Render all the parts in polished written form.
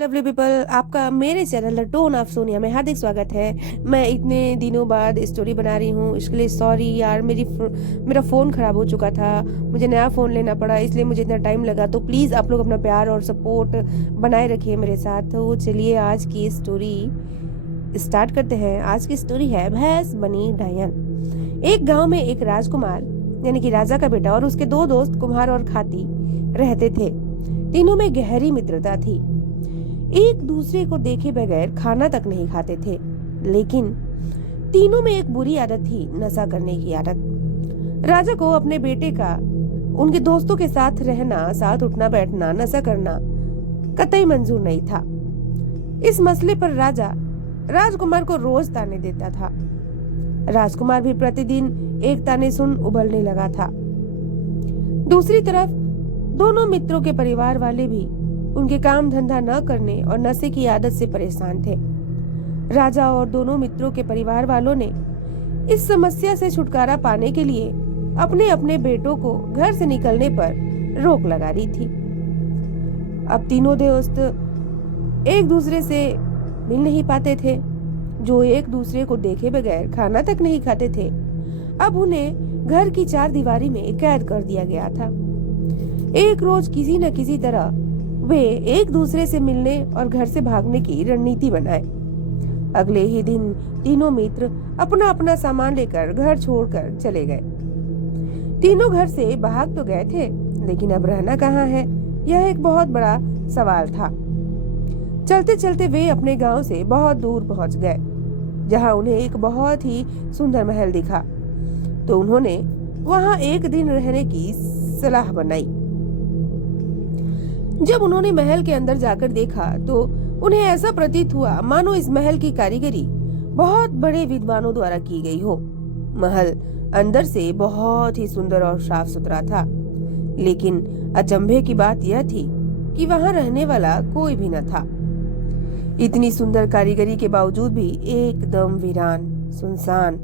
Lovely people, आपका मेरे channel the tone of Sonia में हार्दिक स्वागत है। मैं इतने दिनों बाद स्टोरी बना रही हूँ, इसके लिए सॉरी यार। मेरा फ़ोन ख़राब हो चुका था, मुझे नया फ़ोन लेना पड़ा, इसलिए मुझे इतना टाइम लगा। तो प्लीज़ आप लोग अपना प्यार और सपोर्ट बनाए रखिए मेरे साथ। तो चलिए आज की स्टोरी स्टार्ट करते हैं। आज की स्टोरी है भैंस बनी डायन। एक गाँव में एक राजकुमार यानी कि राजा का बेटा और उसके दो दोस्त कुम्हार और खाती रहते थे। तीनों में गहरी मित्रता थी, एक दूसरे को देखे बगैर खाना तक नहीं खाते थे। लेकिन तीनों में एक बुरी आदत थी, नशा करने की आदत। राजा को अपने बेटे का उनके दोस्तों के साथ रहना, साथ उठना बैठना, नशा करना कतई मंजूर नहीं था। इस मसले पर राजा राजकुमार को रोज ताने देता था। राजकुमार भी प्रतिदिन एक ताने सुन उबलने लगा था। दूसरी तरफ दोनों मित्रों के परिवार वाले भी उनके काम धंधा न करने और नशे की आदत से परेशान थे। राजा और दोनों मित्रों के परिवार वालों ने इस समस्या से छुटकारा पाने के लिए अपने अपने बेटों को घर से निकलने पर रोक लगा दी थी। अब तीनों दोस्त एक दूसरे से मिल नहीं पाते थे, जो एक दूसरे को देखे बगैर खाना तक नहीं खाते थे। अब उन्हें घर की चार दीवारी में कैद कर दिया गया था। एक रोज किसी न किसी तरह वे एक दूसरे से मिलने और घर से भागने की रणनीति बनाए। अगले ही दिन तीनों मित्र अपना अपना सामान लेकर घर छोड़कर चले गए। तीनों घर से भाग तो गए थे, लेकिन अब रहना कहाँ है, यह एक बहुत बड़ा सवाल था। चलते चलते वे अपने गांव से बहुत दूर पहुंच गए, जहां उन्हें एक बहुत ही सुंदर महल दिखा। तो उन्होंने वहां एक दिन रहने की सलाह बनाई। जब उन्होंने महल के अंदर जाकर देखा तो उन्हें ऐसा प्रतीत हुआ मानो इस महल की कारीगरी बहुत बड़े विद्वानों द्वारा की गई हो। महल अंदर से बहुत ही सुंदर और साफ सुथरा था, लेकिन अचंभे की बात यह थी कि वहां रहने वाला कोई भी न था। इतनी सुंदर कारीगरी के बावजूद भी एकदम वीरान, सुनसान,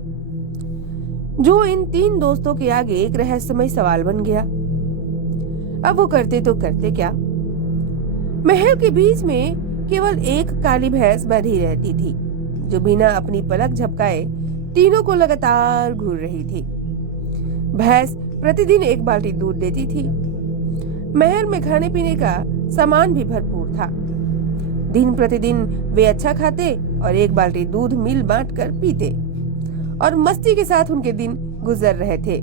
जो इन तीन दोस्तों के आगे एक रहस्यमय सवाल बन गया। अब वो करते तो करते क्या। महल के बीच में केवल एक काली भैंस बंधी रहती थी, जो बिना अपनी पलक झपकाए तीनों को लगातार घूर रही थी। भैंस प्रतिदिन एक बाल्टी दूध देती थी। महल में खाने पीने का सामान भी भरपूर था। दिन प्रतिदिन वे अच्छा खाते और एक बाल्टी दूध मिल बांट कर पीते और मस्ती के साथ उनके दिन गुजर रहे थे।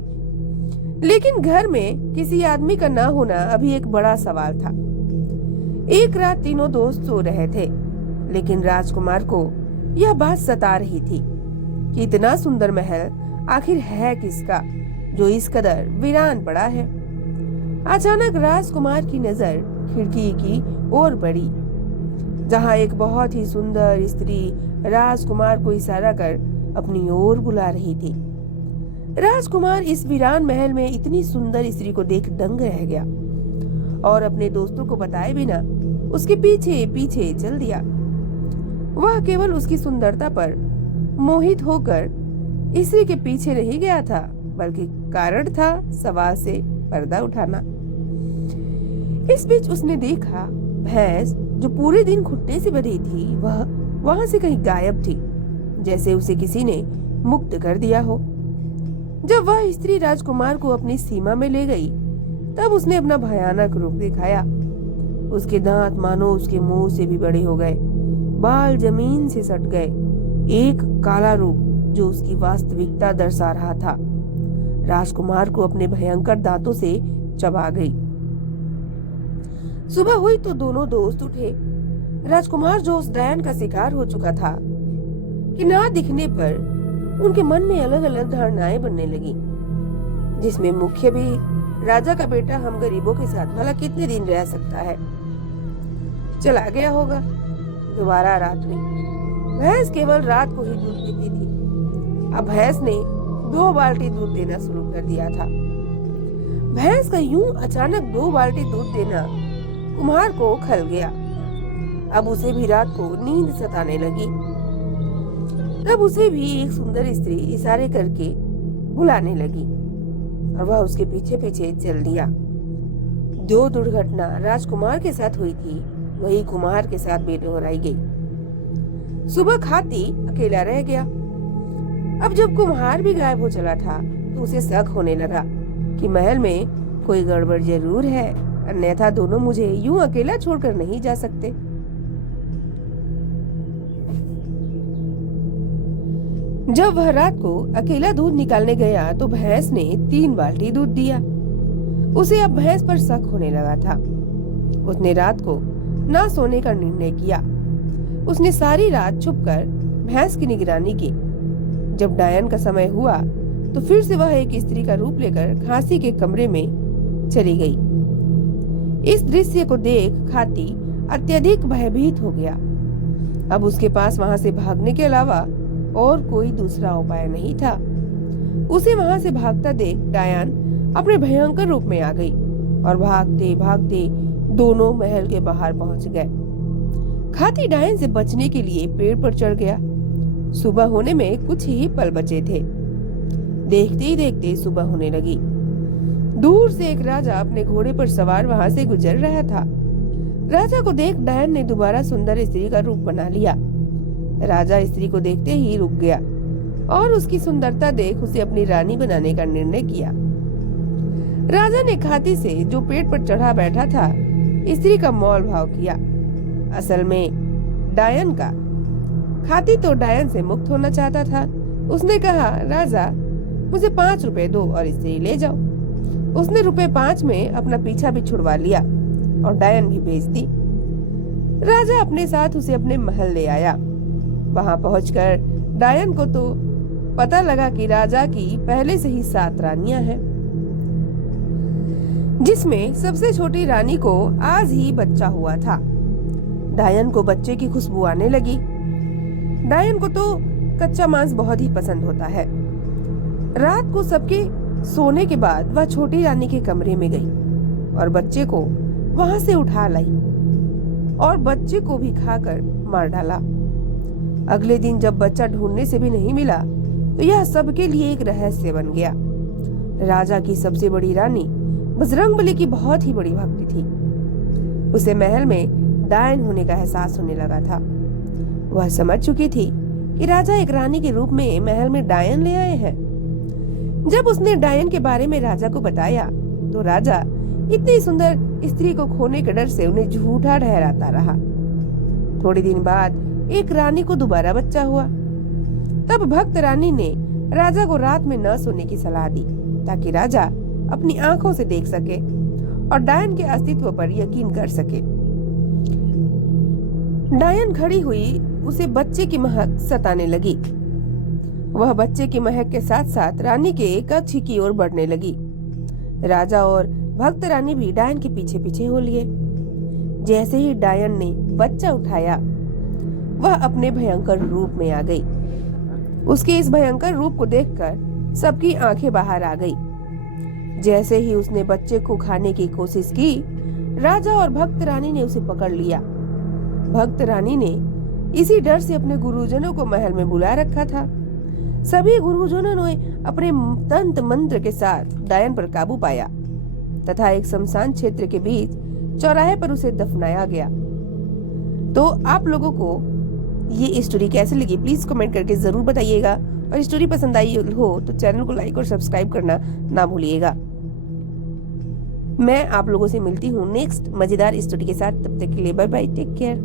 लेकिन घर में किसी आदमी का ना होना अभी एक बड़ा सवाल था। एक रात तीनों दोस्त सो रहे थे, लेकिन राजकुमार को यह बात सता रही थी कि इतना सुंदर महल आखिर है किसका, जो इस कदर वीरान पड़ा है। अचानक राजकुमार की नजर खिड़की की ओर बढ़ी, जहां एक बहुत ही सुंदर स्त्री राजकुमार को इशारा कर अपनी ओर बुला रही थी। राजकुमार इस वीरान महल में इतनी सुंदर स्त्री को देख दंग रह गया और अपने दोस्तों को बताए बिना उसके पीछे पीछे चल दिया। वह केवल उसकी सुंदरता पर मोहित होकर स्त्री के पीछे नहीं गया था, बल्कि कारण था सवाल से पर्दा उठाना। इस बीच उसने देखा भैंस, जो पूरे दिन घुटने से बंधी थी, वह वहां से कहीं गायब थी, जैसे उसे किसी ने मुक्त कर दिया हो। जब वह स्त्री राजकुमार को अपनी सीमा में ले गई, तब उसने अपना भयानक रूप दिखाया। उसके दांत मानो उसके मुंह से भी बड़े हो गए, बाल जमीन से सट गए। एक काला रूप जो उसकी वास्तविकता दर्शा रहा था, राजकुमार को अपने भयंकर दांतों से चबा गई। सुबह हुई तो दोनों दोस्त उठे। राजकुमार, जो उस डायन का शिकार हो चुका था, कि ना दिखने पर उनके मन में अलग अलग धारणाएं बनने लगी, जिसमें मुख्य भी राजा का बेटा हम गरीबों के साथ भला कितने दिन रह सकता है, चला गया होगा। दोबारा रात हुई। भैंस केवल रात को ही दूध पीती थी। अब भैंस ने 2 बाल्टी दूध देना शुरू कर दिया था। भैंस का यूं अचानक 2 बाल्टी दूध देना कुम्हार को खल गया। अब उसे भी रात को नींद सताने लगी। तब उसे भी एक सुंदर स्त्री इशारे करके बुलाने लगी और वह उसके पीछे पीछे चल दिया। जो दुर्घटना राजकुमार के साथ हुई थी, वही कुम्हार के साथ भी दोहराई गई। सुबह खाती अकेला रह गया। अब जब कुम्हार भी गायब हो चला था तो उसे शक होने लगा कि महल में कोई गड़बड़ जरूर है, अन्यथा दोनों मुझे यूं अकेला छोड़कर नहीं जा सकते। जब वह रात को अकेला दूध निकालने गया तो भैंस ने 3 बाल्टी दूध दिया। उसे अब भैंस पर शक होने लगा था। उसने रात को ना सोने का निर्णय किया। उसने सारी रात छुपकर भैंस की निगरानी की। जब डायन का समय हुआ तो फिर से वह एक स्त्री का रूप लेकर खांसी के कमरे में चली गई। इस दृश्य को देख खाती अत्यधिक भयभीत हो गया। अब उसके पास वहां से भागने के अलावा और कोई दूसरा उपाय नहीं था। उसे वहां से भागता देख डायन अपने भयंकर रूप में आ गई और भागते भागते दोनों महल के बाहर पहुंच गए। खाती डायन से बचने के लिए पेड़ पर चढ़ गया। सुबह होने में कुछ ही पल बचे थे। देखते ही देखते सुबह होने लगी। दूर से एक राजा अपने घोड़े पर सवार वहां से गुजर रहा था। राजा को देख डायन ने दोबारा सुंदर स्त्री का रूप बना लिया। राजा स्त्री को देखते ही रुक गया और उसकी सुंदरता देख उसे अपनी रानी बनाने का निर्णय किया। राजा ने खाती से, जो पेड़ पर चढ़ा बैठा था, स्त्री का मोल भाव किया, असल में डायन का। खाती तो डायन से मुक्त होना चाहता था। उसने कहा, राजा मुझे 5 रुपए दो और स्त्री ले जाओ। उसने रुपए 5 में अपना पीछा भी छुड़वा लिया और डायन भी भेज दी। राजा अपने साथ उसे अपने महल ले आया। वहां पहुंचकर डायन को तो पता लगा कि राजा की पहले से ही 7 रानियां हैं, जिसमें सबसे छोटी रानी को आज ही बच्चा हुआ था। डायन को बच्चे की खुशबू आने लगी। डायन को तो कच्चा मांस बहुत ही पसंद होता है। रात को सबके सोने के बाद वह छोटी रानी के कमरे में गई और बच्चे को वहां से उठा लाई और बच्चे को भी खाकर मार डाला। अगले दिन जब बच्चा ढूंढने से भी नहीं मिला तो यह सबके लिए एक रहस्य बन गया। राजा की सबसे बड़ी रानी बजरंगबली की बहुत ही बड़ी भक्ति थी। उसे महल में डायन होने का एहसास होने लगा था। वह समझ चुकी थी कि राजा एक रानी के रूप में महल में डायन ले आए हैं। जब उसने डायन के बारे में राजा को बताया तो राजा इतनी सुंदर स्त्री को खोने के डर से उन्हें झूठा ठहराता रहा। थोड़े दिन बाद एक रानी को दोबारा बच्चा हुआ। तब भक्त रानी ने राजा को रात में न सोने की सलाह दी ताकि राजा अपनी आंखों से देख सके और डायन के अस्तित्व पर यकीन कर सके। डायन खड़ी हुई, उसे बच्चे की महक सताने लगी। वह बच्चे की महक के साथ साथ रानी के कक्ष की ओर बढ़ने लगी। राजा और भक्त रानी भी डायन के पीछे पीछे हो लिए। जैसे ही डायन ने बच्चा उठाया, वह अपने भयंकर रूप में आ गई। उसके इस भयंकर रूप को देखकर सबकी आंखें बाहर आ गई। जैसे ही उसने बच्चे को खाने की कोशिश की, राजा और भक्त रानी ने उसे पकड़ लिया। भक्त रानी ने इसी डर से अपने गुरुजनों को महल में बुला रखा था। सभी गुरुजनों ने अपने तंत्र मंत्र के साथ डायन पर काबू पाया तथा एक शमशान क्षेत्र के बीच चौराहे पर उसे दफनाया गया। तो आप लोगों को ये स्टोरी कैसे लगी प्लीज कमेंट करके जरूर बताइएगा, और स्टोरी पसंद आई हो तो चैनल को लाइक और सब्सक्राइब करना ना भूलिएगा। मैं आप लोगों से मिलती हूँ नेक्स्ट मजेदार स्टोरी के साथ। तब तक के लिए बाय बाय, टेक केयर।